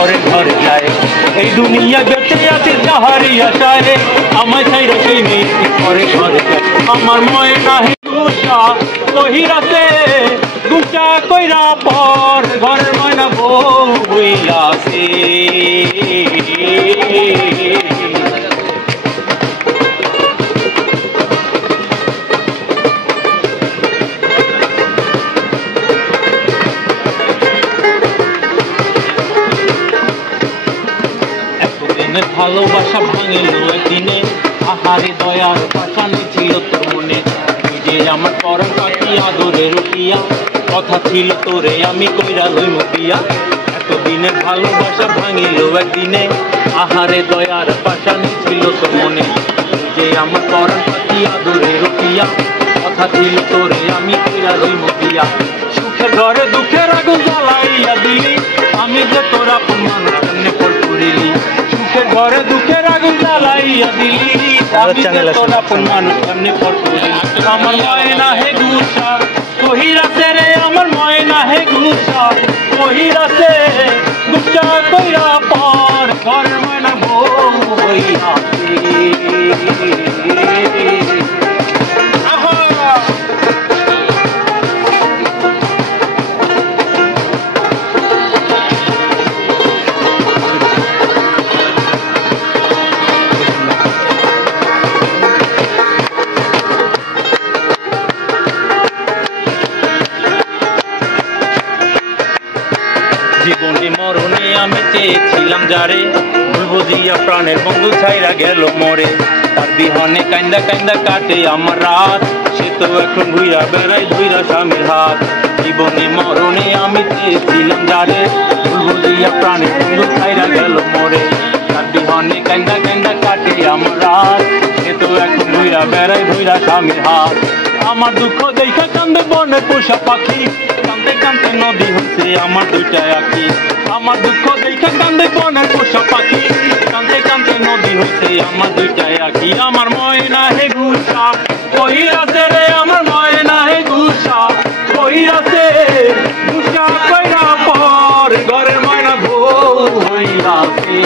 পরে ঘরে যায় এই দুনিয়া বেঁচে আছে যাহারি আশায় আমায় ছাইরা সেই মেয়েটি পরে ঘরে যায় আমার ময়না হে গুসা কহিরাতে গুসা কইরা পর ঘরের ময়না বউ হইয়াছে ভালোবাসা ভাঙিল একদিনে আহারে দয়ার পাশানে ছিল তোর মনে তুই যে আমার পরম পাখি আদরের রুটিয়া কথা ছিল তোরে আমি কইরা লইম পিয়া এতদিনের ভালোবাসা ভাঙিল একদিনে আহারে দয়ার পাশানে ছিল তোর মনে তুই যে আমার পরম পাখি আদরের রুটিয়া কথা ছিল তোরে আমি কইরা লইম পিয়া সুখের ঘরে দুঃখের আগুন জ্বালাইয়া দিলি আমি যে তোর আপন মানুষ কেমনে পর করিলি ঘরে দুঃখের আগুন জ্বালাইয়া দিলি আমি যে তোর আপন মানুষ কেমনে পর করিলি আমার ময়না হে গুসা কহিরাতে রে আমার ময়না হে গুসা কহিরাতে গুসা কইরা পর ঘরের ময়না বউ হইয়াছে জীবনে মরণে আমি চেয়েছিলাম যারে ভুলবো দিয়া প্রাণের বন্ধু ছাইরা গেল মরে তার বিহনে কান্দা কান্দা কাটে আমার রাত সে তো এখন ঘুইরা বেড়াই ধুইরা স্বামীর হাত জীবনে মরণে আমি চেয়েছিলাম যারে ভুলবো দিয়া প্রাণের বন্ধু ছাইরা গেল মরে তার বিহনে কান্দা কান্দা কাটে আমার রাত সে তো এখন ঘুইরা বেড়াই ধুইরা স্বামীর হাত আমার দুঃখ দেখা কান্দে বনের পোষা পাখি কান্দে কান্দে নদী হচ্ছে আমার দুইটা আঁকি আমার দুঃখ দেখা কান্দে বনের পোষা পাখি কান্দে কান্দে নদী হচ্ছে আমার দুইটা আঁকি আমার ময়না হে গুসা কহিরাতে রে আমার ময়না হে গুসা কহিরাতে গুসা কইরা পর ঘরের ময়না বউ হইয়াছে